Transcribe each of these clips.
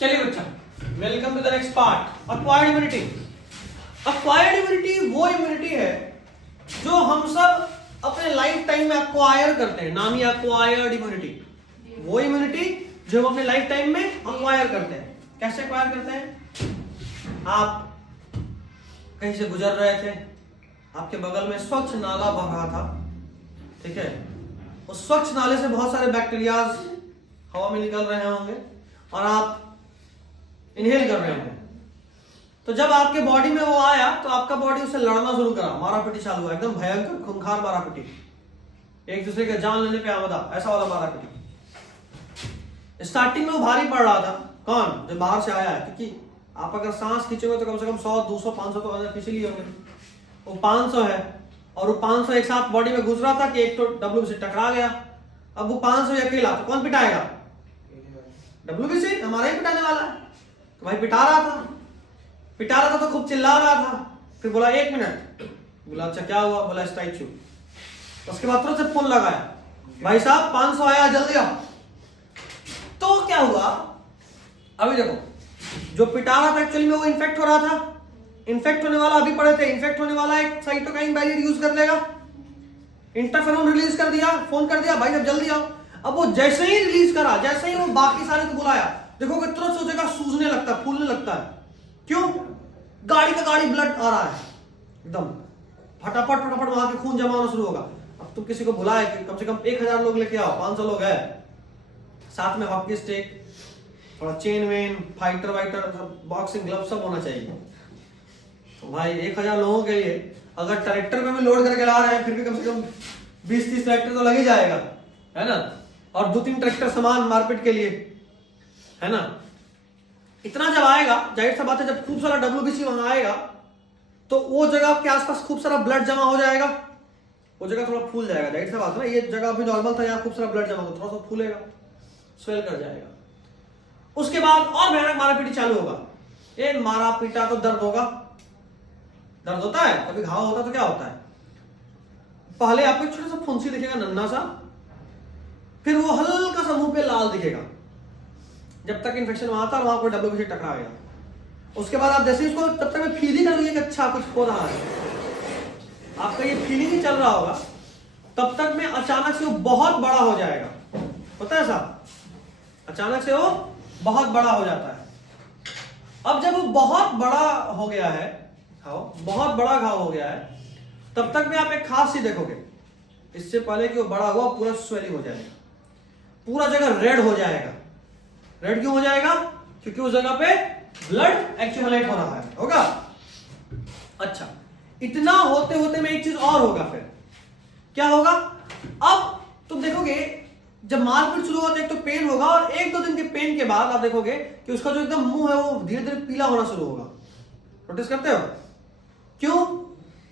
चलिए बच्चा, welcome to the next part, acquired immunity. Acquired immunity वो इम्यूनिटी है जो हम सब अपने लाइफ टाइम में अक्वायर करते हैं। नाम ही अक्वायर्ड इम्यूनिटी, वो इम्यूनिटी जो हम अपने लाइफ टाइम में अक्वायर करते हैं। कैसे अक्वायर करते हैं? आप कहीं से गुजर रहे थे, आपके बगल में स्वच्छ नाला बह रहा था, ठीक है। उस स्वच्छ नाले से बहुत सारे बैक्टीरियाज हवा में निकल रहे होंगे और आप इनहेल कर रहे होंगे। तो जब आपके बॉडी में वो आया तो आपका बॉडी उससे लड़ना शुरू करा, मारापिटी चालू हुआ, एकदम भयंकर खूंखार मारापिटी, एक दूसरे के जान लेने पे आमदा, ऐसा वाला मारापिटी। स्टार्टिंग में वो भारी पड़ रहा था, कौन? जो बाहर से आया है, क्योंकि आप अगर सांस खींचोगे तो कम से कम 100, 200, 500 तो अंदर खींच लिए होंगे। वो 500 है और वो 500 एक साथ बॉडी में घुस रहा था कि एक तो डब्ल्यूबीसी टकरा गया। अब वो 500 अकेला, तो कौन पिटाएगा? डब्ल्यूबीसी हमारा ही पिटाने वाला है। तो भाई पिटा रहा था तो खूब चिल्ला रहा था। फिर बोला 1 मिनट, बोला अच्छा क्या हुआ? बोला स्टैचू। उसके बाद तुरंत से फोन लगाया, भाई साहब 500 आया, जल्दी आओ। तो क्या हुआ? अभी देखो, जो पिटा रहा था एक्चुअली में वो इन्फेक्ट हो रहा था। इन्फेक्ट होने वाला, अभी पढ़े थे, इन्फेक्ट होने वाला एक साइटोकाइन बैरियर यूज कर लेगा, इंटरफेरोन रिलीज कर दिया, फोन कर दिया, भाई अब जल्दी आओ। अब वो जैसे ही रिलीज करा, जैसे ही वो बाकी सारे को बुलाया, देखोगे तुरंत सोचेगा, सूजने लगता है, फूलने लगता है। क्यों? गाड़ी ब्लड आ रहा है, एकदम फटाफट वहां के खून जमा होना शुरू होगा। अब तुम किसी को बुलाए कि कम से कम 1000 लोग लेके आओ, 500 लोग है, साथ में हॉकी स्टिक, थोड़ा चेन वेन, फाइटर वाइटर, बॉक्सिंग ग्लव सब होना चाहिए। तो भाई 1000 लोगों के लिए अगर ट्रैक्टर में भी लोड करके ला रहे हैं, फिर भी कम से कम 20-30 ट्रैक्टर तो लग ही जाएगा, है ना। और 2-3 ट्रैक्टर सामान मारपीट के लिए, है ना। इतना जब आएगा, जाहिर सा बात है, जब खूब सारा डब्ल्यूबीसी वहां आएगा तो वो जगह के आसपास खूब सारा ब्लड जमा हो जाएगा, वो जगह थोड़ा फूल जाएगा। जाहिर सा बात है ना, ये जगह अभी नॉर्मल था, यहाँ खूब सारा ब्लड जमा हो, थोड़ा सा फूलेगा, स्वेल कर जाएगा। उसके बाद और भयानक मारापीटी चालू होगा। ये मारा पीटा तो दर्द होगा, दर्द होता है, कभी घाव होता तो क्या होता है? पहले आपको एक छोटा सा फुंसी दिखेगा, नन्हा सा, फिर वो हल्का सा मुंह पे लाल दिखेगा, जब तक इन्फेक्शन वहां था और वहां कोई डब्ल्यूबीसी टकरा गया। उसके बाद आप जैसे उसको, तब तक में फीलिंग करोगे कि अच्छा कुछ हो रहा है, आपका ये फीलिंग ही चल रहा होगा, तब तक में अचानक से वो बहुत बड़ा हो जाएगा। होता है साहब, अचानक से वो बहुत बड़ा हो जाता है। अब जब वो बहुत बड़ा हो गया है, बहुत बड़ा घाव हो गया है, तब तक में आप एक खास चीज देखोगे, इससे पहले कि वो बड़ा हुआ, पूरा स्वेलिंग हो जाएगा, पूरा जगह रेड हो जाएगा। रेड क्यों हो जाएगा? क्योंकि उस जगह पे ब्लड एक्यूमुलेट हो रहा है, होगा। अच्छा, इतना होते होते में एक चीज और होगा। फिर क्या होगा? अब तुम देखोगे जब मारपीट शुरू होगा तो एक तो पेन होगा, और 1-2 दिन के पेन के बाद आप देखोगे कि उसका जो एकदम मुंह है वो धीरे धीरे पीला होना शुरू होगा। नोटिस करते हो? क्यों?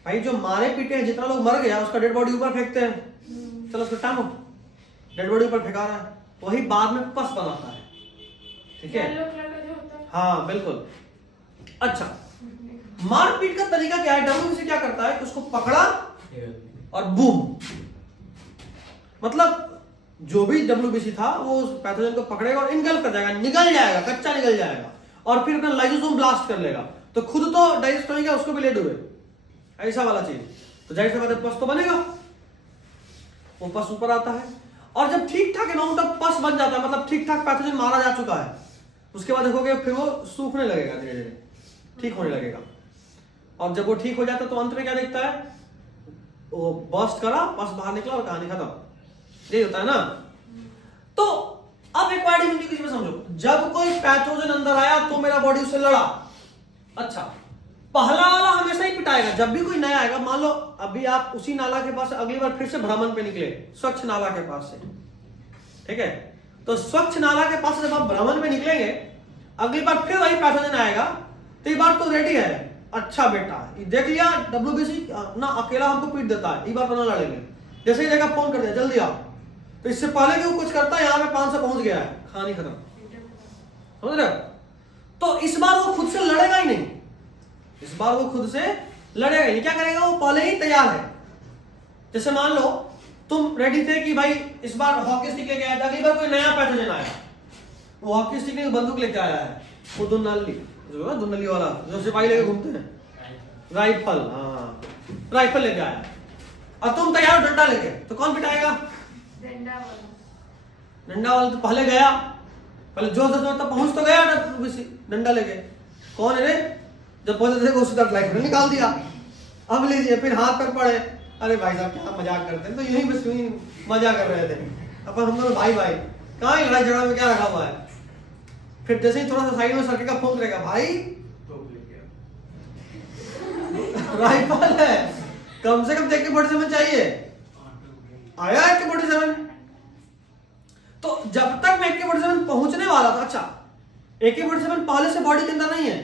भाई जो मारे पीटे हैं, जितना लोग मर गया, उसका डेड बॉडी ऊपर फेंकते हैं, चलो उसको टांगो, डेड बॉडी ऊपर फेंका रहा है, वही बाद में पस बनाता है, ठीक है। हाँ बिल्कुल। अच्छा, मारपीट का तरीका क्या है? डब्ल्यूबीसी क्या करता है कि उसको पकड़ा और बूम, मतलब जो भी डब्ल्यूबीसी था वो उस पैथोजन को पकड़ेगा और इनगल्फ कर जाएगा, निगल जाएगा, कच्चा निगल जाएगा, और फिर अपना लाइसोसोम ब्लास्ट कर लेगा। तो खुद तो डाइजेस्ट हो गया, उसको भी ले डूबे, ऐसा वाला चीज। तो जाहिर सी बात है पस तो बनेगा, वो पस ऊपर आता है, और जब ठीक ठाक अमाउंट ऑफ पस बन जाता है, मतलब ठीक ठाक पैथोजन मारा जा चुका है, उसके बाद देखोगे फिर वो सूखने लगेगा, धीरे धीरे ठीक होने लगेगा। और जब वो ठीक हो जाता है तो अंत में क्या दिखता है? वो बस्ट करा, पस बाहर निकला और कहानी खत्म। यही होता है ना। तो अब एक्वायर्ड इम्यूनिटी में समझो, जब कोई पैथोजन अंदर आया तो मेरा बॉडी उससे लड़ा। अच्छा, पहला वाला हमेशा ही पिटाएगा। जब भी कोई नया आएगा, मान लो अभी आप उसी नाला के पास अगली बार फिर से भ्रमण पे निकले, स्वच्छ नाला के पास से, ठीक है, तो स्वच्छ नाला के पास से जब आप भ्रमण पे निकलेंगे, अगली बार फिर वही पैथोजन आएगा, तो ये बार तो रेडी है, अच्छा बेटा देख लिया डब्ल्यूबीसी ना अकेला हमको पीट देता है, ये बार तो ना लड़ेंगे। जैसे ही जगह फोन कर दिया, जल्दी आओ, तो इससे पहले कि वो कुछ करता है, यहाँ पे 500 पहुंच गया है, कहानी खत्म। समझ रहे हो? तो इस बार वो खुद से लड़ेगा ही नहीं, इस बार वो खुद से लड़ेगा ही। क्या करेगा? वो पहले ही तैयार है। जैसे मान लो तुम रेडी थे कि भाई इस बार हॉकी स्टिक लेके आया, अगली बार कोई नया पैथोजन आया, वो हॉकी स्टिक नहीं, बंदूक लेके आया है, वो दुन्नली वाला जो सिपाही लेके घूमते हैं, राइफल। हाँ, राइफल लेके आया और तुम तैयार हो डंडा लेके, तो कौन पिटाएगा? डंडा वाला तो पहले गया, पहले जो तक पहुंच तो गया डंडा लेके। कौन है रे? जब पहुंचे थे उसी तरफ राइफल निकाल दिया। अब लीजिए, फिर हाथ पर पड़े, अरे भाई साहब क्या मजाक करते हैं, तो यही बस यूं मजा कर रहे थे अपन हम दोनों भाई भाई, कहाँ लड़ाई झगड़ा में क्या रखा हुआ है। फिर जैसे ही थोड़ा सा साइड में सरके का फोन करेगा, भाई राइफल है, कम से कम AK-47 चाहिए। आया AK-47, तो जब तक मैं AK-47 पहुंचने वाला था, अच्छा AK-47 पहले से बॉडी के अंदर नहीं है,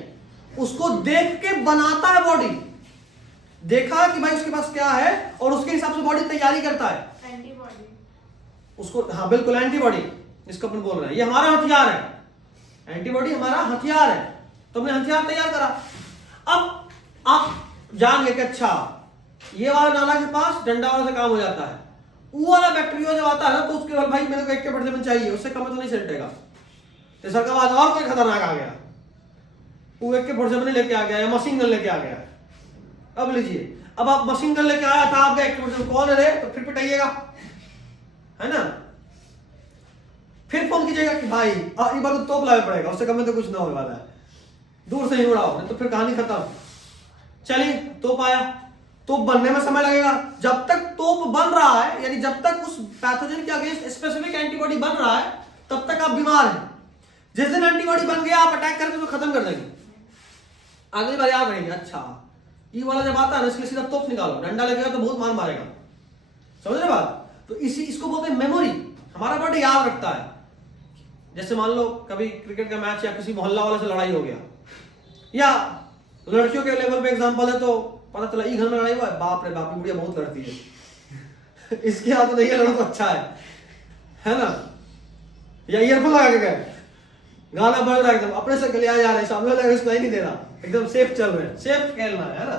उसको देख के बनाता है बॉडी, देखा कि भाई उसके पास क्या है और उसके हिसाब से बॉडी तैयारी करता है एंटीबॉडी उसको। हाँ बिल्कुल, एंटीबॉडी इसको अपन बोल रहे हैं, ये हमारा हथियार है, एंटीबॉडी हमारा हथियार है। तो हमने हथियार तैयार करा। अब आप जान गए कि अच्छा ये वाला नाला के पास डंडा वाला से काम हो जाता है, वो वाला बैक्टीरिया जब आता है ना, तो उसके बाद भाई मेरे को AK-47 चाहिए, उससे कम तो नहीं सेटेगा। तेसर का बाद और कोई खतरनाक आ गया, वो AK-47 लेके आ गया या मशीन गन लेके आ गया। अब लीजिए, अब आप मशीन गन लेके आया था, आपका AK-47 कौन है रे, तो फिर पिटाइएगा, है ना। फिर फोन कीजिएगा कि भाई एक बार तो तोप लाना पड़ेगा, उससे कम में तो कुछ ना होने वाला है, दूर से ही उड़ाओ, नहीं तो फिर कहानी खत्म। चलिए तोप आया, तोप बनने में समय लगेगा। जब तक तोप बन रहा है, यानी जब तक उस पैथोजन के अगेंस्ट स्पेसिफिक एंटीबॉडी बन रहा है, तब तक आप बीमार हैं। जिस दिन एंटीबॉडी बन गया, आप अटैक करके तो खत्म कर देंगे। अगली बार याद रहेंगे, अच्छा ये वाला जब आता है ना, इसके सीधा तोप निकालो, डंडा लगेगा तो बहुत मार मारेगा, समझ रहे बात। तो इसको बोलते हैं मेमोरी, हमारा बॉडी याद रखता है। जैसे मान लो कभी क्रिकेट का मैच या किसी मोहल्ला वाले से लड़ाई हो गया, या लड़कियों के लेवल पे एग्जांपल है, तो पता चला ई घर में लड़ाई हुआ है, बाप रे बाप बुढ़िया बहुत लड़ती है इसके हाथ नहीं है, लड़ो तो अच्छा है ना। या ईयरफोन लगा के गए, गाना बज रहा है एकदम, अपने से गलिया जा रहे, सामने वाला सुनाई नहीं दे रहा, एकदम सेफ चल रहे हैं, सेफ खेलना है ना।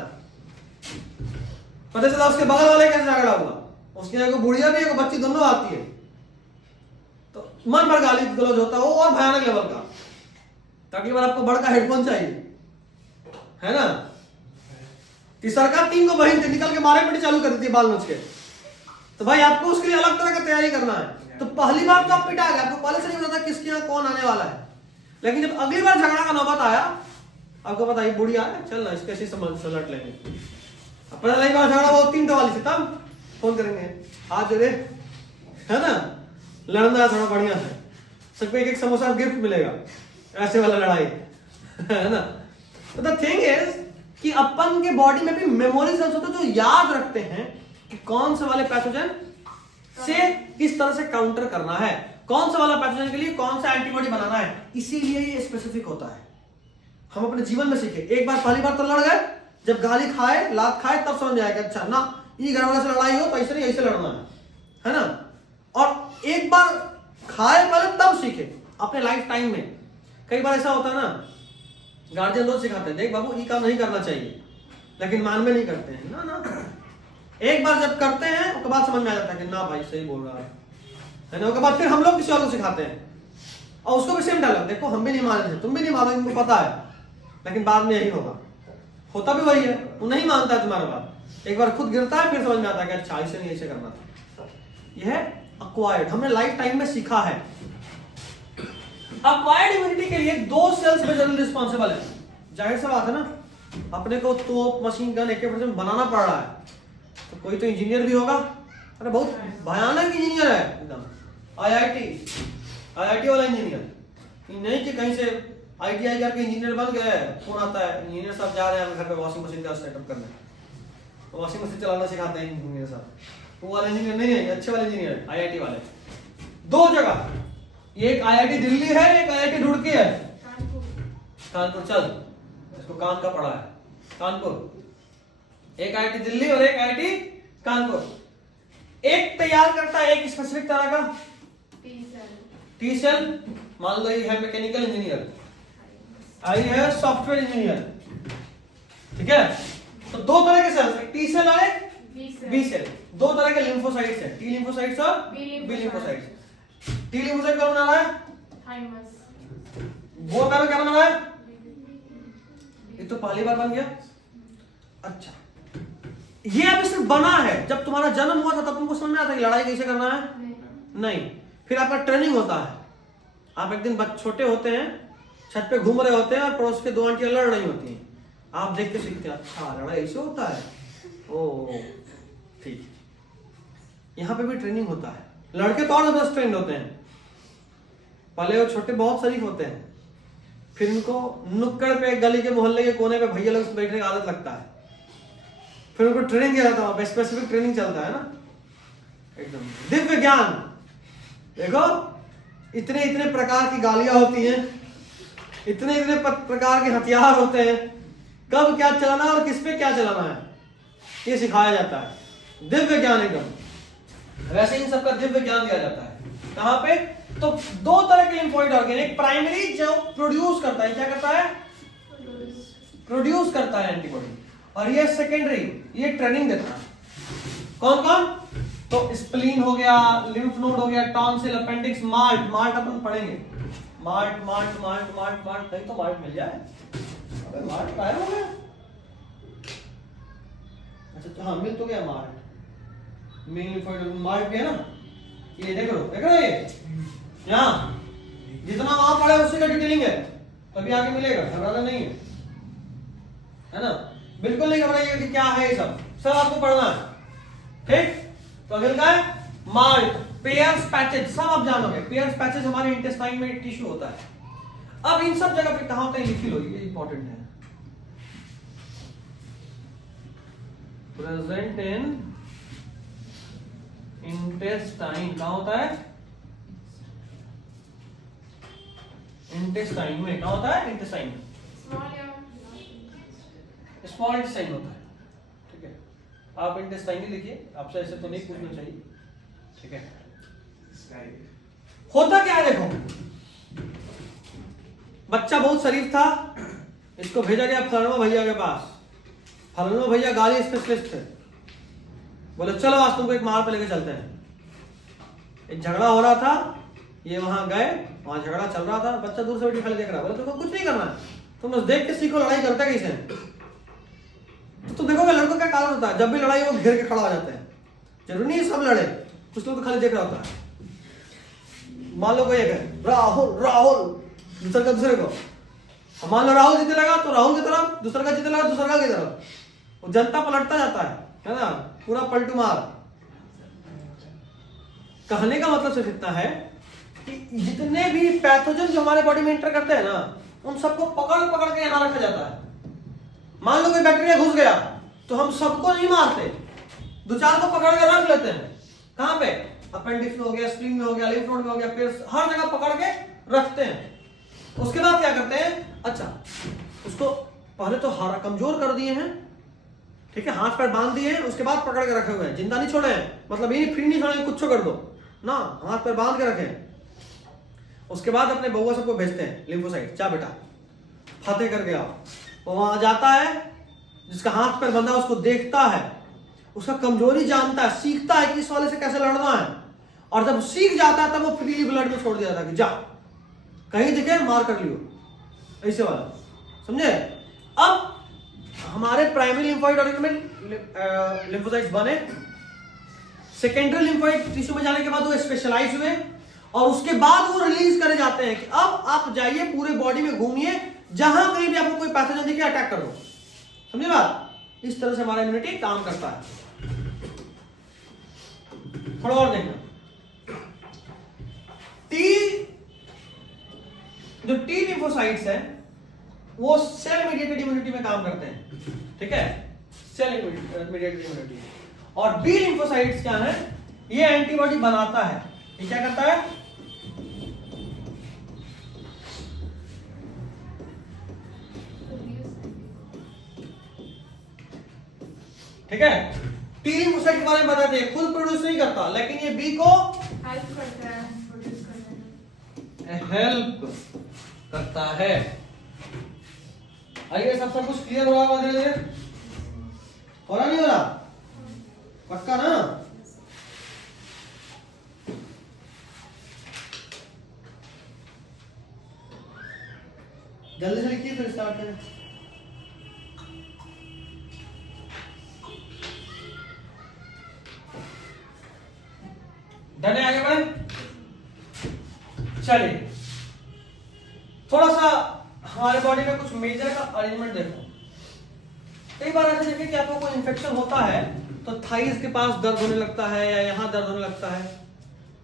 पता चला उसके बगल वाले कैसे झगड़ा हुआ, उसके यहाँ को बुढ़िया भी है, बच्ची दोनों आती है, तो मन भर गाली गलौज होता है, वो और भयानक लेवल का। ताकि बार आपको बड़का हेडफोन चाहिए, है ना। सरकार 3 को बहन थे, निकल के मारे पिटी चालू कर देती है बाल नोच के, तो भाई आपको उसके लिए अलग तरह का तैयारी करना है। तो पहली बार तो आप पिटा गए, आपको पहले से नहीं पता किसके यहाँ कौन आने वाला है, लेकिन जब अगली बार झगड़ा का नौबत आया, आपको पता है बुढ़िया है, चल ना इसके ऐसे सलट लेंगे। पता नहीं बार झगड़ा वो 3 वाली से, तब फोन करेंगे, आज जो रे है ना, लड़ना है थोड़ा बढ़िया से, सबको एक समोसा गिफ्ट मिलेगा, ऐसे वाला लड़ाई है ना। तो द थिंग इज कि अपन के बॉडी में भी मेमोरी सेल्स होते हैं जो याद रखते हैं कि कौन से वाले पैथोजन से किस तरह से काउंटर करना है, कौन सा वाला पैथोजन के लिए कौन सा एंटीबॉडी बनाना है। इसीलिए ये स्पेसिफिक होता है। हम अपने जीवन में सीखे, एक बार पहली बार तो लड़ गए, जब गाली खाए लात खाए तब समझ आएगा, अच्छा ना ये घर वाले से लड़ाई हो तो ऐसे नहीं ऐसे लड़ना है ना। और एक बार खाए पहले तब सीखे अपने लाइफ टाइम में। कई बार ऐसा होता है ना, गार्जियन रोज सिखाते हैं, देख बाबू ये काम नहीं करना चाहिए, लेकिन मान में नहीं करते हैं ना। एक बार जब करते हैं उसके बाद समझ में आ जाता है कि ना भाई सही बोल रहा है ना। उसके बाद फिर हम लोग किसी और को सिखाते हैं और उसको भी सेम डायलॉग, देखो हम भी नहीं मान रहे थे, तुम भी नहीं मानो, इनको पता है, लेकिन बाद में यही होगा, होता भी वही है, वो नहीं मानता है तुम्हारा बात। एक बार खुद गिरता है, फिर समझ में आता है कि अच्छा ऐसे नहीं ऐसे करना था। यह है अक्वायर्ड, हमने लाइफ टाइम में सीखा है। अक्वायर्ड इम्यूनिटी के लिए 2 सेल्स जनरल रिस्पॉन्सिबल है। जाहिर सा बात है ना, अपने को तोप मशीन गन AK-47 बनाना पड़ रहा है, तो कोई तो इंजीनियर भी होगा। अरे बहुत भयानक इंजीनियर है एकदम, IIT वाला इंजीनियर, नहीं कि कहीं से ITI करके इंजीनियर बन गए, फोन आता है इंजीनियर साहब जा रहे हैं घर पे वॉशिंग मशीन का सेटअप करने, वॉशिंग मशीन चलाना सिखाते हैं इंजीनियर साहब। वो वाले इंजीनियर नहीं है, अच्छे वाले इंजीनियर IIT वाले। 2 जगह, एक IIT दिल्ली है, एक IIT रुड़की है, कानपुर। चल इसको कान का पड़ा है, कानपुर। एक IIT दिल्ली और एक IIT कानपुर। एक तैयार करता है एक स्पेसिफिक तरह का टी सेल, मान लो ये है मैकेनिकल इंजीनियर, आई है सॉफ्टवेयर इंजीनियर, ठीक है। तो 2 तरह के सेल्स, एक टी सेल और एक बी सेल, 2 तरह के लिम्फोसाइट्स हैं, टी लिम्फोसाइट्स और बी लिम्फोसाइट्स। टी लिम्फोसाइट कौन बना रहा है? बोल पैरों क्या बना हुआ है? ये तो पहली बार बन गया। अच्छा, ये अभी सिर्फ बना है, जब तुम्हारा जन्म हुआ था तब तुमको समझ में आता है कि लड़ाई कैसे करना है? नहीं। फिर आपका ट्रेनिंग होता है, आप एक दिन छोटे होते हैं, छत पे घूम रहे होते हैं और पड़ोस के दो आंटियां लड़ रही होती हैं, आप देख के सीखते हैं, अच्छा लड़ाई ऐसे होता है, ओ ठीक। यहाँ पे भी ट्रेनिंग होता है। लड़के तो और ज्यादा ट्रेंड होते हैं, पहले वो छोटे बहुत शरीफ होते हैं, फिर उनको नुक्कड़ पे गली के मोहल्ले के कोने पे भैया लोग बैठने की आदत लगता है, फिर उनको ट्रेनिंग दिया जाता है, स्पेसिफिक ट्रेनिंग चलता है ना एकदम। दिव्य ज्ञान देखो, इतने इतने प्रकार की गालियां होती हैं, इतने इतने प्रकार के हथियार होते हैं, कब क्या चलाना और किस पे क्या चलाना है ये सिखाया जाता है। दिव्य ज्ञान एकदम वैसे इन सबका दिव्य ज्ञान दिया जाता है। कहां पे? तो दो तरह के लिम्फोइड ऑर्गन, एक प्राइमरी जो प्रोड्यूस करता है, क्या करता है? प्रोड्यूस करता है एंटीबॉडी, और ये सेकेंडरी, ये ट्रेनिंग देता है। कौन कौन? तो स्प्लीन हो गया, लिम्फ नोड हो गया, टॉन्सिल, अपेंडिक्स, मार्ट। मार्ट अपन पढ़ेंगे, mart mart mart mart mart, कहीं तो मार्ट मिल जाए। अबे मार्ट गायब हो गया। अच्छा तो हाँ मिल तो गया मार्ट, मेन लिम्फोइड मार्ट भी है ना, ये देख लो ये यहाँ जितना वहां पढ़ा है उसी का डिटेलिंग है, तभी आगे मिलेगा, घबराना नहीं है ना, बिल्कुल नहीं घबराइएगा कि क्या है ये सब आपको पढ़ना है, ठीक। तो अगले का है मार्ट, पेयर्स पैचेज, सब आप जानोगे। पेयर्स पैचेज हमारे इंटेस्टाइन में एक टिश्यू होता है। अब इन सब जगह पे कहां होता है लिख लो, ये इंपॉर्टेंट है। प्रेजेंट इन इंटेस्टाइन, कहां होता है? इंटेस्टाइन में। कहां होता है? इंटेस्टाइन में, स्मॉल इंटेस्टाइन होता है, ठीक है। आप इंटेस्टाइन ही लिखिए, आपसे ऐसे तो नहीं पूछना चाहिए, ठीक है। होता क्या है देखो, बच्चा बहुत शरीफ था, इसको भेजा गया फलाना भैया के पास, फलाना भैया गाली स्पेशलिस्ट थे, बोले चलो आज तुमको एक मार पे लेके चलते हैं। एक झगड़ा हो रहा था, ये वहां गए, वहां झगड़ा चल रहा था, बच्चा दूर से बैठी खाली देख रहा है, बोले तुमको कुछ नहीं करना है, तुम बस देख के सीखो लड़ाई करता कैसे है। तो तुम देखोगे लड़कों का कारण होता है, जब भी लड़ाई वो घेर के खड़ा हो जाते हैं, जरूरी नहीं सब लड़े, कुछ लोग तो खाली देख रहा होता है। मान लो कोई एक है राहुल, राहुल दूसरे का दूसरे को, मान लो राहुल जीते लगा तो राहुल की तरफ, दूसरा का जीते लगा दूसरा का की तरफ, वो जनता पलटता जाता है ना, पूरा पलटू मार। कहने का मतलब सिर्फ इतना है कि जितने भी पैथोजन जो हमारे बॉडी में एंटर करते हैं ना, उन सबको पकड़ पकड़ के यहां रखा जाता है। मान लो कोई बैक्टीरिया घुस गया तो हम सबको नहीं मारते, दो चार को पकड़ के रख लेते हैं। कहां पे? अपेंडिक्स में हो गया, स्प्लीन में हो गया, लिम्फ नोड में हो गया, फिर हर जगह पकड़ के रखते हैं। उसके बाद क्या करते हैं? अच्छा उसको पहले तो हारा कमजोर कर दिए हैं, ठीक है, हाथ पैर बांध दिए हैं, उसके बाद पकड़ के रखे हुए हैं, जिंदा नहीं छोड़े हैं, मतलब ये फ्री नहीं छोड़े कुछ कर दो ना, हाथ पैर बांध के रखे। उसके बाद अपने बउआ सबको भेजते हैं लिम्फोसाइट, जा बेटा फतेह करके आओ। वो वहां जाता है, जिसका हाथ पैर बंधा उसको देखता है, उसका कमजोरी जानता है, सीखता है कि इस वाले से कैसे लड़ना है, और जब सीख जाता है तब वो फ्रीली ब्लड में छोड़ दिया जाता है कि जा कहीं दिखे मार कर लियो, ऐसे वाला, समझे। अब हमारे प्राइमरी लिम्फोइड ऑर्गन में लिम्फोसाइट्स बने, सेकेंडरी लिम्फोइड टिश्यू में जाने के बाद वो स्पेशलाइज हुए, और उसके बाद वो रिलीज करे जाते हैं कि अब आप जाइए पूरे बॉडी में घूमिए, जहां कहीं भी आपको कोई पैथोजन दिखे अटैक कर दो, समझे बात। इस तरह से हमारा इम्यूनिटी काम करता है। थोड़ा और देखना, जो टी लिम्फोसाइट्स है वो सेल मीडिएटेड इम्यूनिटी में काम करते हैं, ठीक है, सेल मीडिएटेड इम्यूनिटी। और बी लिम्फोसाइट्स क्या है? ये एंटीबॉडी बनाता है, ये क्या करता है? ठीक है, टी लिम्फोसाइट के बारे में बताते हैं, खुद प्रोड्यूस नहीं करता, लेकिन ये बी को हेल्प करता है प्रोड्यूस करने में, हेल्प करता है। आइए सब कुछ क्लियर हो रहा है, धीरे धीरे हो रहा नहीं हो रहा? पक्का ना? जल्दी से लिखिए फिर स्टार्ट करें। डन है, आगे बढ़े। चलिए थोड़ा सा हमारे बॉडी में कुछ मेजर का अरेंजमेंट देखो। कई बार ऐसा देखें कि आपको कोई इन्फेक्शन होता है तो थाइज के पास दर्द होने लगता है या यहाँ दर्द होने लगता है,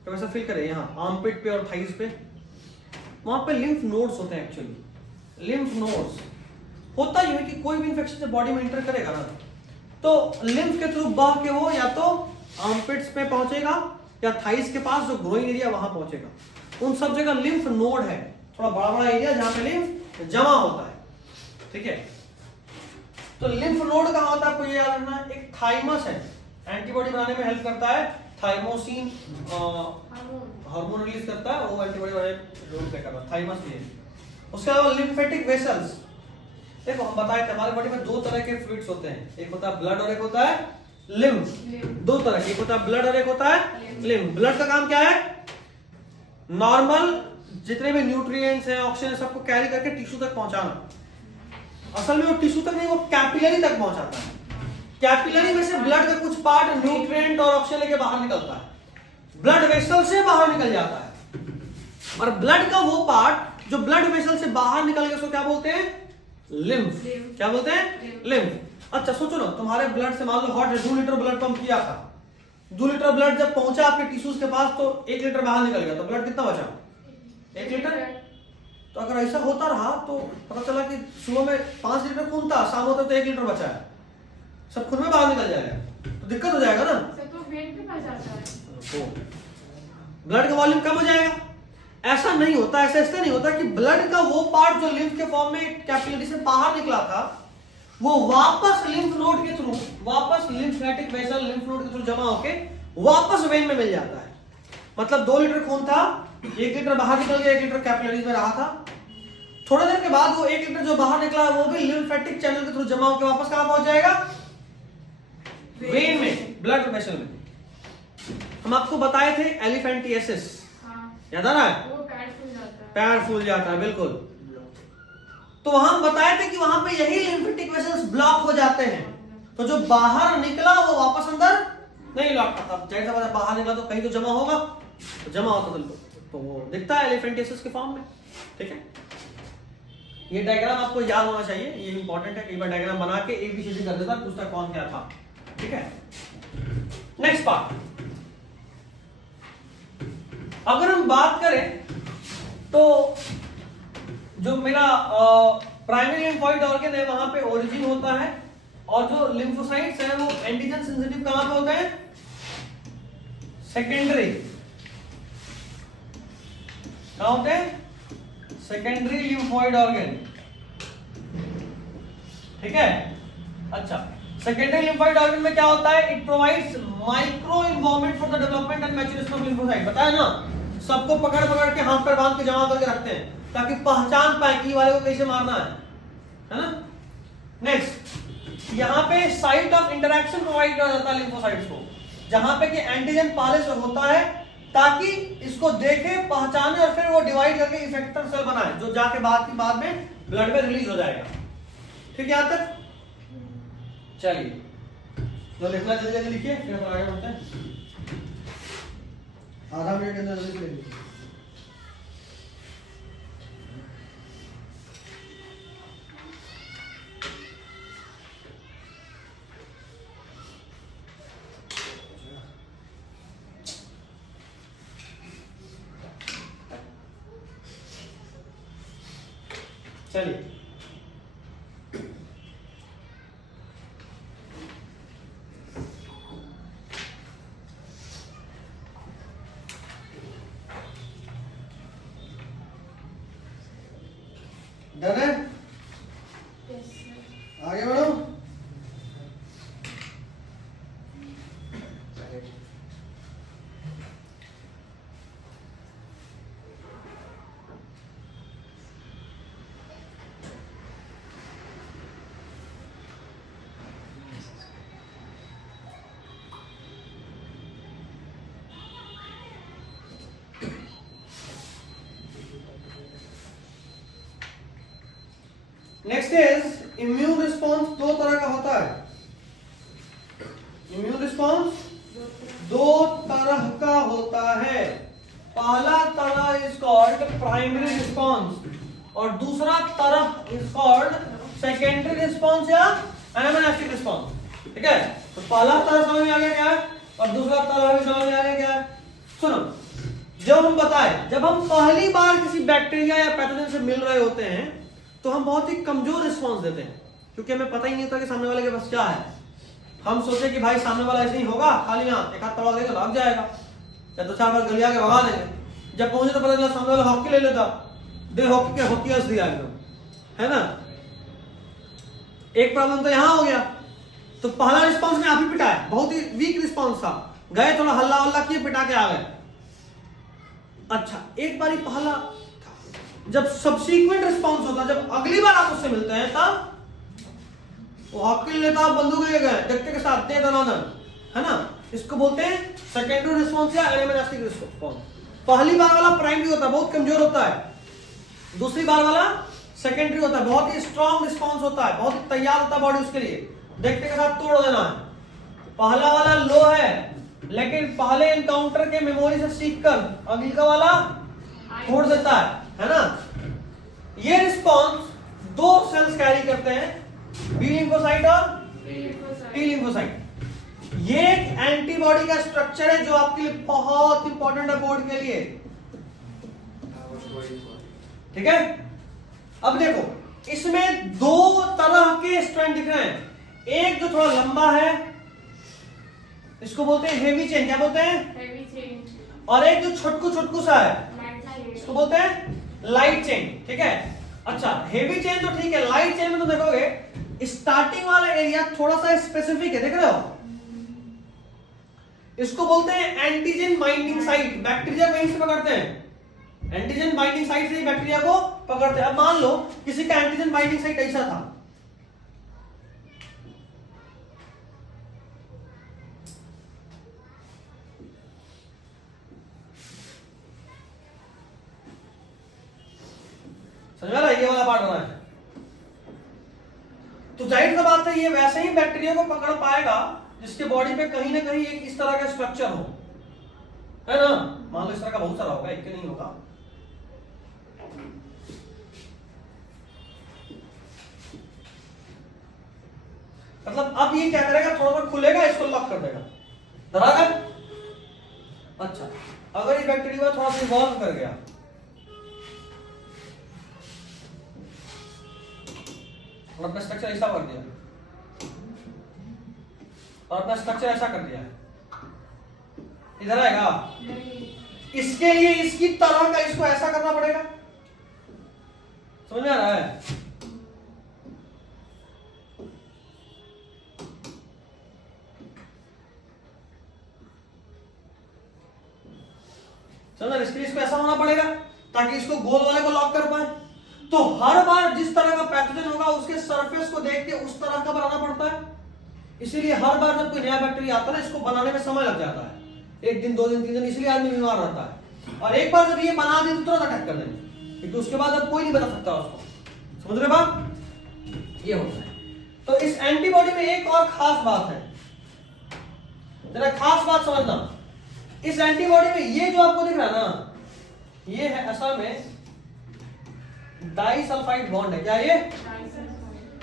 तो वैसा फील करें यहाँ आर्मपिट पे और थाइज पे, वहां पे लिम्फ नोड्स होते हैं। एक्चुअली लिम्फ नोड्स होता ही है कि कोई भी इन्फेक्शन जब बॉडी में एंटर करेगा ना तो लिम्फ के थ्रू बह के वो या तो आर्मपिट्स पे पहुंचेगा या थाइस के पास जो ग्रोइंग एरिया वहां पहुंचेगा। उन सब जगह लिम्फ नोड है, थोड़ा बड़ा बड़ा एरिया जहां पे लिम्फ जमा होता है। ठीक है, तो लिम्फ नोड कहां होता है आपको ये याद रखना। एक थाइमस है, एंटीबॉडी बनाने में हेल्प करता है, थाइमोसिन हार्मोन रिलीज करता है, वो एंटीबॉडी बनाने में रोल प्ले करता है, थाइमस भी है। उसके अलावा लिम्फेटिक वेसल्स, देखो हम बताए थे हमारे बॉडी में दो तरह के फ्लूइड्स होते हैं, एक होता है ब्लड और एक होता है लिम्फ। दो तरह के, एक होता है ब्लड और एक होता है लिम्फ। ब्लड का काम क्या है, नॉर्मल जितने भी न्यूट्रिएंट्स हैं, ऑक्सीजन सबको कैरी करके टिश्यू तक पहुंचाना। असल में वो टिश्यू तक नहीं, वो कैपिलरी तक पहुंचाता है। कैपिलरी में से ब्लड का कुछ पार्ट न्यूट्रिएंट और ऑक्सीजन लेके बाहर निकलता है, ब्लड वेसल से बाहर निकल जाता है। और ब्लड का वो पार्ट जो ब्लड वेसल से बाहर निकल गया उसको क्या बोलते हैं, लिम्फ। क्या बोलते हैं, लिम्फ। अच्छा सोचो ना, तुम्हारे ब्लड से मान लो हॉट 2 लीटर ब्लड पंप किया था, 2 लीटर ब्लड जब पहुंचा आपके टिश्यूज के पास तो 1 लीटर बाहर निकल गया, तो ब्लड कितना बचा, 1 लीटर। तो अगर ऐसा होता रहा तो पता चला कि सुबह में 5 लीटर खून था, शाम होता तो 1 लीटर बचा है, सब खून में बाहर निकल जाएगा, तो दिक्कत हो जाएगा ना। तो वेट भी बढ़ जाता है, ब्लड का वॉल्यूम कम हो जाएगा। ऐसा नहीं होता, ऐसा इसलिए नहीं होता कि ब्लड का वो पार्ट जो लिम्फ के फॉर्म में कैपिलरी से बाहर निकला था वो वापस लिम्फ नोड के थ्रू, वापस लिम्फेटिक वेसल लिम्फ नोड के थ्रू जमा होके वापस वेन में मिल जाता है। मतलब 2 लीटर खून था, 1 लीटर बाहर निकल गया, 1 लीटर कैपिलरीज में रहा था। थोड़ी देर के बाद वो 1 लीटर जो बाहर निकला वो भी लिम्फेटिक चैनल के थ्रू जमा होकर वापस कहां पहुंच जाएगा, वेन में, ब्लड वेसल में। हम आपको बताए थे एलिफेंटियासिस, याद आ रहा है, वो पैर फूल जाता है, पैर फूल जाता है, बिल्कुल। तो वहां हम बताए थे कि वहां पे यही लिम्फेटिक वेसल्स ब्लॉक हो जाते हैं, तो जो बाहर निकला वो वापस अंदर नहीं लौटता था। जैसा बाहर निकला तो कहीं तो जमा होगा, तो जमा होता तो वो दिखता है एलिफेंटियासिस के फॉर्म में। ठीक है, ये डायग्राम आपको याद होना चाहिए, ये इंपॉर्टेंट है। कई बार डायग्राम बना के एबीसीडी कर देता, पूछता कौन क्या था। ठीक है, नेक्स्ट पार्ट। अगर हम बात करें तो जो मेरा प्राइमरी लिम्फोइड ऑर्गन है वहां पे ओरिजिन होता है, और जो लिम्फोसाइट्स हैं वो एंटीजन सेंसिटिव कहां पे होते हैं, सेकेंडरी। कहां होते हैं, सेकेंडरी लिम्फोइड ऑर्गन। ठीक है, अच्छा सेकेंडरी लिम्फोइड ऑर्गन में क्या होता है, it provides micro involvement for the development and maturation of lymphocyte. बताया ना, सबको पकड़ पकड़ के हाथ पर बांध के जमा करके रखते हैं ताकि पहचान पाए कि वाले को कैसे मारना है ना। नेक्स्ट, यहाँ पे साइट ऑफ इंटरेक्शन प्रोवाइड किया जाता है लिम्फोसाइट्स को, जहां पे कि एंटीजन पहले से होता है ताकि इसको देखे, पहचाने और फिर वो डिवाइड करके इफेक्टर सेल बनाए जो जाके बाद में ब्लड में रिलीज हो जाएगा। ठीक है यहां तक, चलिए तो लिखना जल्दी जल्दी लिखिए, फिर हम आगे बढ़ते हैं। आधा मिनट के अंदर जल्दी लिखिए। चलिए डन है, आगे बढ़ो। Next is immune response. दो तरह का होता है इम्यून रिस्पॉन्स, दो तरह का होता है। पहला तरह इज कॉल्ड प्राइमरी रिस्पॉन्स और दूसरा तरह इज कॉल्ड सेकेंडरी रिस्पॉन्स या एनामेनेस्टिक रिस्पॉन्स। ठीक है, तो पहला तरह समझ में आ गया क्या है और दूसरा तरह भी समझ में आ गया क्या है। सुनो, जब हम बताएं, जब हम पहली बार किसी बैक्टीरिया या पैथोजन से मिल रहे होते हैं तो हम बहुत ही कमजोर रिस्पॉन्स देते हैं, क्योंकि हमें पता ही नहीं होता कि सामने वाले के पास क्या है। हम सोचे कि भाई सामने वाला ऐसे ही होगा, खाली हाथ एक हाथ तड़ा देगा लग जाएगा, या दो चार बार गलिया के भगा देंगे। जब पहुंचे तो पता चला सामने वाला हॉकी ले लेता, दे हॉकी के हॉकी हंस दिया एकदम, है ना। एक प्रॉब्लम तो यहां हो गया। तो पहला रिस्पॉन्स में आप ही पिटाए, बहुत ही वीक रिस्पॉन्स था, गए थोड़ा हल्ला हल्ला किए, पिटा के आ गए। अच्छा, एक बारी पहला, जब सबसीक्वेंट रिस्पॉन्स होता है, जब अगली बार आप उससे मिलते हैं तब वो हॉकी लेता, आप बंदूक ले गए डंडे के साथ, दे दनादन, है ना। इसको बोलते हैं सेकेंडरी रिस्पॉन्स या एनामेनेस्टिक रिस्पॉन्स। पहली बार वाला प्राइमरी होता है, बहुत कमजोर होता है। दूसरी बार वाला सेकेंडरी होता है, बहुत ही स्ट्रॉन्ग रिस्पॉन्स होता है, बहुत ही तैयार होता है बॉडी उसके लिए, देखते के साथ तोड़ देना है। पहला वाला लो है, लेकिन पहले एनकाउंटर के मेमोरी से सीखकर अगली का वाला तोड़ देता है ना। ये रिस्पॉन्स दो सेल्स कैरी करते हैं, बी लिम्फोसाइट और टी लिम्फोसाइट। ये एक एंटीबॉडी का स्ट्रक्चर है जो आपके लिए बहुत इंपॉर्टेंट है बोर्ड के लिए। ठीक है, अब देखो इसमें दो तरह के स्ट्रैंड दिख रहे हैं। एक जो थोड़ा लंबा है, इसको बोलते हैं हेवी चेन, क्या बोलते हैं, हेवी चेन, और एक जो छोटकू छोटकू सा है, इसको बोलते हैं लाइट चेन। ठीक है, अच्छा हेवी चेन तो ठीक है, लाइट चेन में तो देखोगे स्टार्टिंग वाला एरिया थोड़ा सा स्पेसिफिक है, देख रहे हो। इसको बोलते हैं एंटीजन बाइंडिंग साइट। बैक्टीरिया कहीं से पकड़ते हैं, एंटीजन बाइंडिंग साइट से ही बैक्टीरिया को पकड़ते हैं। अब मान लो किसी का एंटीजन बाइंडिंग साइट ऐसा था, समझ में आ रहा है, ये वाला पार्ट बना है। तो जाहिर सी बात है ये वैसे ही बैक्टीरिया को पकड़ पाएगा जिसके बॉडी पे कहीं ना कहीं एक इस तरह का स्ट्रक्चर हो, है ना। मान लो इस तरह का बहुत सारा होगा, एक के नहीं होगा। मतलब अब ये क्या करेगा, थोड़ा सा खुलेगा, इसको लॉक कर देगा, बराबर। अच्छा, अगर ये बैक्टीरिया थोड़ा सा इवॉल्व कर गया, और अपना स्ट्रक्चर ऐसा कर दिया और अपना स्ट्रक्चर ऐसा कर दिया, इधर आएगा। इसके लिए इसकी तरह का इसको ऐसा करना पड़ेगा, समझ में आ रहा है। समझ, इसके लिए इसको ऐसा होना पड़ेगा ताकि इसको गोल वाले को लॉक कर पाए। तो हर बार जिस तरह का पैथोजन होगा उसके सरफेस को देख के उस तरह का बनाना पड़ता है। इसीलिए हर बार जब कोई नया बैक्टीरिया आता है इसको बनाने में समय लग जाता है, 1 दिन 2 दिन 3 दिन, इसलिए आदमी बीमार रहता है। और एक बार जब ये बना दे तो तुरंत अटैक कर देंगे, क्योंकि उसके बाद अब कोई नहीं बना सकता उसको। समझ रहे बात, ये होता है। तो इस एंटीबॉडी में एक और खास बात है, जरा खास बात समझना। इस एंटीबॉडी में ये जो आपको दिख रहा है ना, ये है असल में डाइसल्फाइड बॉन्ड है। क्या ये?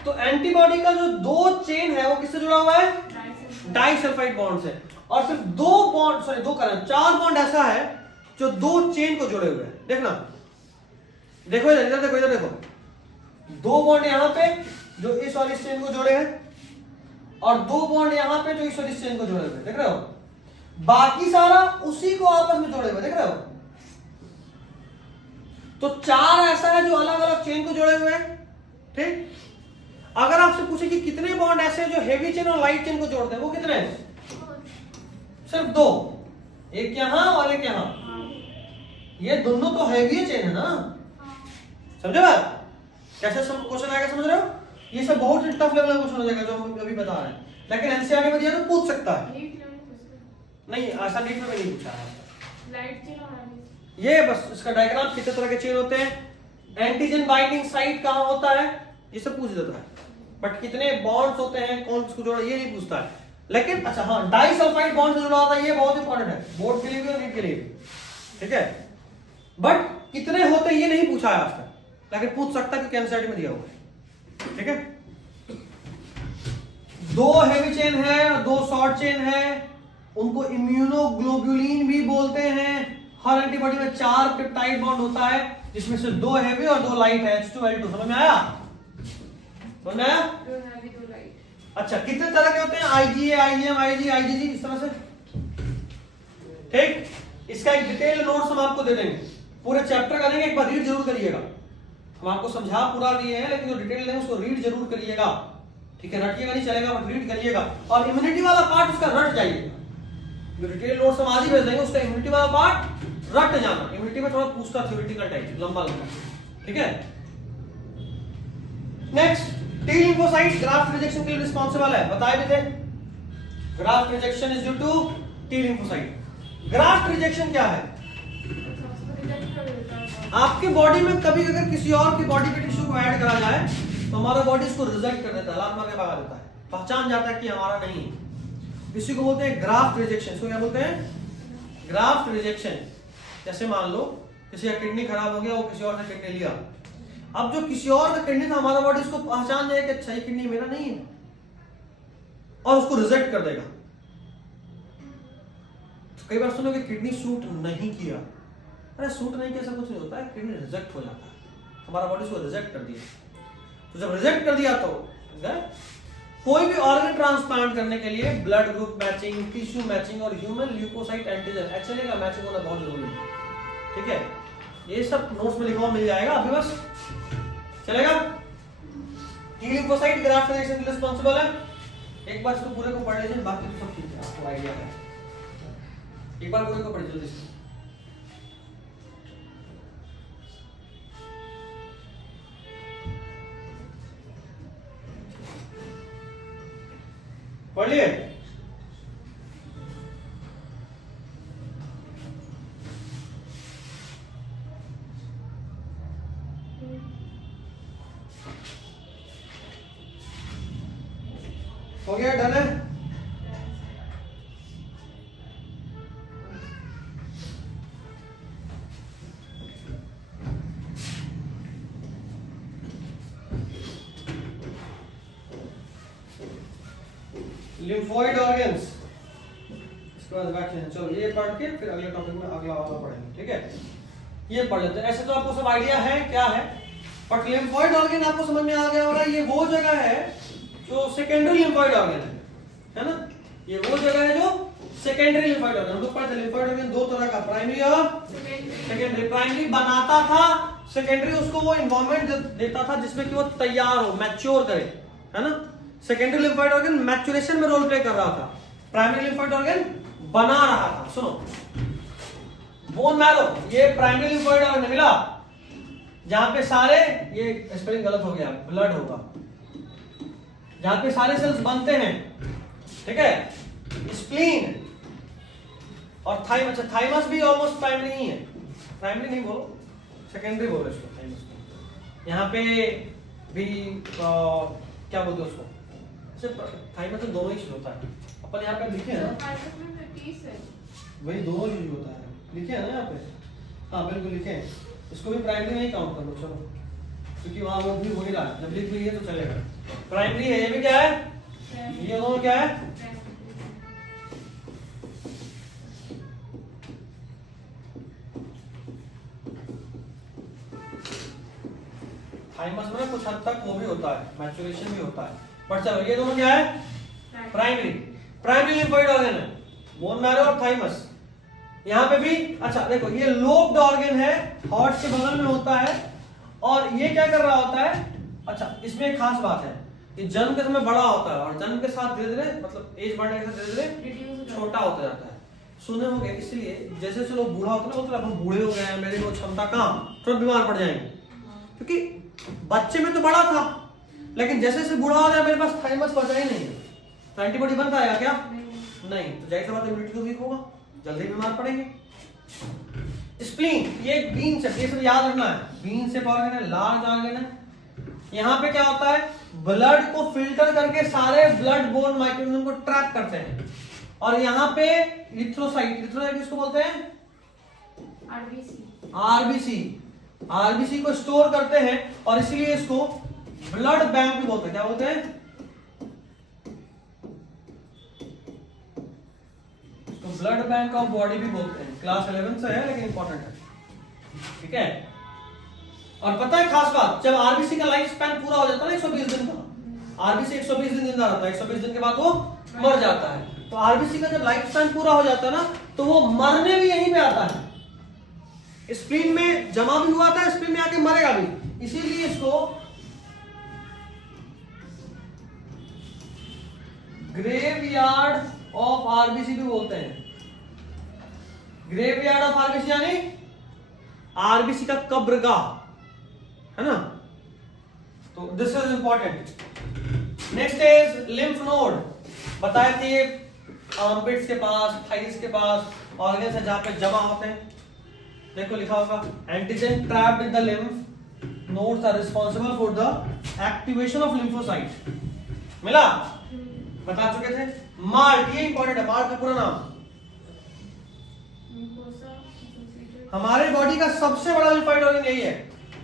तो एंटीबॉडी का जो 2 चेन है वो किससे जुड़ा हुआ है? डाइसल्फाइड बॉन्ड से। और सिर्फ 4 बॉन्ड ऐसा है जो 2 चेन को जुड़े हुए हैं। देखना, देखो इधर देखो, इधर देखो, 2 बॉन्ड यहां पे जो इस वाली चेन को जोड़े हैं, और 2 बॉन्ड यहां पे जो इस वाली चेन को जोड़े हुए, देख रहे हो। बाकी सारा उसी को आपस में जोड़े हुए, देख रहे हो। तो 4 ऐसा है जो अलग अलग चेन को जोड़े हुए हैं। ठीक, अगर आपसे पूछे कि कितने बॉन्ड ऐसे हैं जो हेवी चेन और लाइट चेन को जोड़ते हैं, वो कितने हैं? सिर्फ 2, एक यहां और एक यहां। ये दोनों तो हेवी चेन है ना, समझे बात? कैसे क्वेश्चन आएगा, समझ रहे हो। ये सब बहुत टफ लेवल का क्वेश्चन हो जाएगा जो हम अभी बता रहे हैं, लेकिन एनसीईआरटी में दिया तो पूछ सकता है। नहीं, ऐसा नीट में नहीं पूछा है। लाइट चेन और ये बस इसका डायग्राम, कितने तरह के चेन होते हैं, एंटीजन बाइंडिंग साइट कहां होता है, ये सब पूछ देता है, बट कितने बॉन्ड्स होते हैं, कौन किसको जोड़ा, ये नहीं पूछता है। लेकिन अच्छा हाँ, डाइसल्फाइड बॉन्ड से जुड़ा होता है, ये बहुत इंपॉर्टेंट है बोर्ड के लिए भी और नीट के लिए भी, ठीक है। बट कितने होते हैं ये नहीं पूछा है आज तक, लेकिन पूछ सकता है कि एनसीईआरटी में दिया हुआ है, ठीक है। 2 हेवी चेन है और 2 शॉर्ट चेन है, उनको इम्यूनोग्लोबुलिन भी बोलते हैं। हर एंटीबॉडी में 4 पेप्टाइड बॉन्ड होता है, जिसमें से 2 हेवी और 2 लाइट है, H2L2। समझ में आया? समझ में आया? 2 heavy 2 light. अच्छा, कितने तरह के होते हैं? IgA, IgM, IG, IgG, इस तरह से, ठीक। इसका एक डिटेल नोट्स हम आपको दे देंगे, पूरे चैप्टर का देंगे, एक बार रीड जरूर करिएगा। हम आपको समझा पूरा दिए हैं, लेकिन जो डिटेल देंगे उसको रीड जरूर करिएगा, ठीक है। रटिएगा नहीं चलेगा, बट रीड करिएगा। और इम्यूनिटी वाला पार्ट उसका रट जाइएगा, जो डिटेल नोट्स हम आज ही भेज देंगे, उसका इम्यूनिटी वाला पार्ट रट जाना। इम्यूनिटी में थोड़ा पूछता थ्योरेटिकल टाइप, लंबा लंबा, ठीक है। Next, T lymphocyte graft rejection के लिए रिस्पांसिबल है, बताए भी थे। Graft rejection is due to T lymphocyte. Graft rejection क्या है? उसको reject कर देता है. आपके बॉडी में कभी अगर किसी और की बॉडी के टिश्यू को ऐड करा जाए तो हमारा बॉडी इसको रिजेक्ट कर देता है, लात मार के भगा देता है, पहचान जाता है कि हमारा नहीं है। इसी को बोलते हैं ग्राफ्ट रिजेक्शन। इसको क्या बोलते हैं? Graft rejection. जैसे मान लो किसी का किडनी खराब हो गया, वो किसी और से किडनी लिया, अब जो किसी और का किडनी था, हमारा बॉडी इसको पहचान जाएगा कि अच्छा ये किडनी मेरा नहीं है, और उसको रिजेक्ट कर देगा। तो कई बार सुनोगे किडनी सूट नहीं किया, अरे सूट नहीं किया ऐसा कुछ नहीं होता है, किडनी रिजेक्ट हो जाता है, हमारा बॉडी उसको रिजेक्ट कर दिया। तो जब रिजेक्ट कर दिया तो कोई भी ऑर्गन ट्रांसप्लांट करने के लिए blood group matching, tissue matching और ह्यूमन ल्यूकोसाइट एंटीजन HLA का मैचिंग होना बहुत जरूरी है, ठीक है। ये सब नोट्स में लिखा हुआ मिल जाएगा, अभी बस चलेगा। टी लिम्फोसाइट ग्राफ्ट रिजेक्शन के लिए रिस्पांसिबल है। एक बार इसको पूरे को पढ़ लीजिए, बाकी तो सब ठीक है, आपको आइडिया है। एक बार पूरे को पढ़ लीजिए इसको। पढ़िए। हो गया? डन है? लिम्फोइड ऑर्गन्स, इसके बाद वैक्सीन। चलो ये पढ़ के फिर अगले टॉपिक में अगला वाला पढ़ेंगे, ठीक है। ये पढ़ लेते हैं। ऐसे तो आपको सब आइडिया है क्या है, बट लिम्फोइड ऑर्गन आपको समझ में आ गया होगा। ये वो जगह है जो सेकेंडरी लिम्फोइड ऑर्गन है ना। ये वो जगह है जो सेकेंडरी लिम्फोइड ऑर्गन। हम लोग पढ़ते लिम्फोइड ऑर्गन 2 तरह का, प्राइमरी और सेकेंडरी। प्राइमरी बनाता था, सेकेंडरी उसको वो एनवायरनमेंट देता था जिसमें कि वो तैयार हो, मैच्योर करे, है ना। सेकेंडरी लिम्फोइड ऑर्गन मैच्योरेशन में रोल प्ले कर रहा था, प्राइमरी लिम्फोइड ऑर्गन बना रहा था। सुनो, बोन मैरो, ये प्राइमरी लिम्फोइड ऑर्गन मिला, जहां पे सारे, ये स्पेलिंग गलत हो गया, ब्लड होगा, जहां पे सारे सेल्स बनते हैं, ठीक है। स्प्लीन और थाइमस। अच्छा, थाइमस भी ऑलमोस्ट प्राइमरी ही है, प्राइमरी नहीं बोलो, सेकेंडरी बोलो इसको, थाइमस को। यहाँ पे भी क्या बोलते हैं उसको, थाइमस में दोनों ही चीज होता है। अपन यहाँ पे लिखे हैं ना, वही दोनों चीज होता है, लिखे हैं ना यहाँ पे। हाँ बिल्कुल लिखे हैं, इसको भी प्राइमरी में ही काउंट कर लो, चलो, क्योंकि वहां वो भी हो ही रहा है, जब लिख भी है तो चलेगा। प्राइमरी है, ये भी क्या है, ये दोनों क्या है, थाइमस में कुछ हद तक वो भी होता है, मैच्योरेशन भी होता है, बट चलो ये दोनों क्या है, प्राइमरी। प्राइमरी लिम्फोइड ऑर्गन है, बोन मैरो और थाइमस। यहाँ पे भी अच्छा देखो, ये लोब्ड ऑर्गन है, हार्ट के बगल में होता है, और ये क्या कर रहा होता है। अच्छा, इसमें एक खास बात है, ये जन्म के समय बड़ा होता है और जन्म के साथ धीरे धीरे, मतलब एज बढ़ने के साथ धीरे धीरे छोटा होता जाता है। सुने होंगे, इसलिए जैसे चलो बूढ़ा होता है ना, मतलब हम बूढ़े हो गए हैं, मेरी वो क्षमता कम, तुरंत बीमार पड़ जाएंगे, क्योंकि बच्चे में तो बड़ा था, लेकिन जैसे जैसे बूढ़ा हो गया, मेरे पास थाइमस बचा ही नहीं है, तो एंटीबॉडी बन पाएगा क्या? नहीं। तो जाहिर सी बात है, इम्यूनिटी तो वीक होगा, जल्दी बीमार पड़ेंगे। स्प्लीन, ये बीन से, ये सब याद रखना है, बीन से ऑर्गन है, लार्ज ऑर्गन है, यहाँ पे क्या होता है, ब्लड को फिल्टर करके सारे ब्लड बोर्न माइक्रोऑर्गेनिज्म को ट्रैप करते हैं। और यहाँ पे इरिथ्रोसाइट, इरिथ्रोसाइट किसको बोलते हैं, आरबीसी। आरबीसी, आरबीसी को स्टोर करते हैं और इसीलिए इसको ब्लड बैंक भी बोलते हैं। क्या बोलते हैं, इसको ब्लड बैंक ऑफ बॉडी भी बोलते हैं। क्लास 11 से है लेकिन इंपॉर्टेंट है, ठीक है। और पता है खास बात, जब आरबीसी का लाइफ स्पैन पूरा हो जाता है ना 120 दिन का, आरबीसी 120 दिन जिंदा रहता है, 120 दिन के बाद वो मर जाता है। तो आरबीसी का जब लाइफ स्पैन पूरा हो जाता है ना, तो वो मरने भी यहीं पे आता है, स्प्लीन में जमा भी हुआ था, स्प्लीन में आके मरेगा भी। इसीलिए इसको ग्रेवयार्ड ऑफ आरबीसी भी बोलते हैं। ग्रेवयार्ड ऑफ आरबीसी यानी आरबीसी का कब्रगाह, है ना। तो this is important. Next is lymph node. बताए थे आर्मपिट्स के पास, थाइस के पास ऑर्गन्स है जहां पे जमा होते हैं। देखो लिखा होगा, antigen trapped in the lymph nodes are responsible for the activation of lymphocyte. मिला, बता चुके थे। मार्ट, ये इंपॉर्टेंट है, मार्ट का पूरा नाम। हमारे बॉडी का सबसे बड़ा लिम्फोइड ऑर्गन यही है,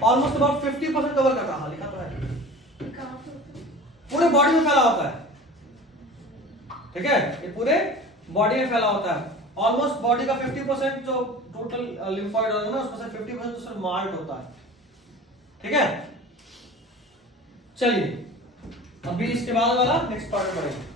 ऑलमोस्ट अबाउट 50% कवर करता है, लिखा तो है, पूरे बॉडी में फैला होता है, ठीक है। ये पूरे बॉडी में फैला होता है। ऑलमोस्ट बॉडी का 50% जो टोटल लिम्फोइड ऑर्गन है उसमें से 50% तो सिर्फ मार्ट होता है, ठीक है। चलिए अभी इसके बाद वाला नेक्स्ट पार्ट पढ़ेंगे।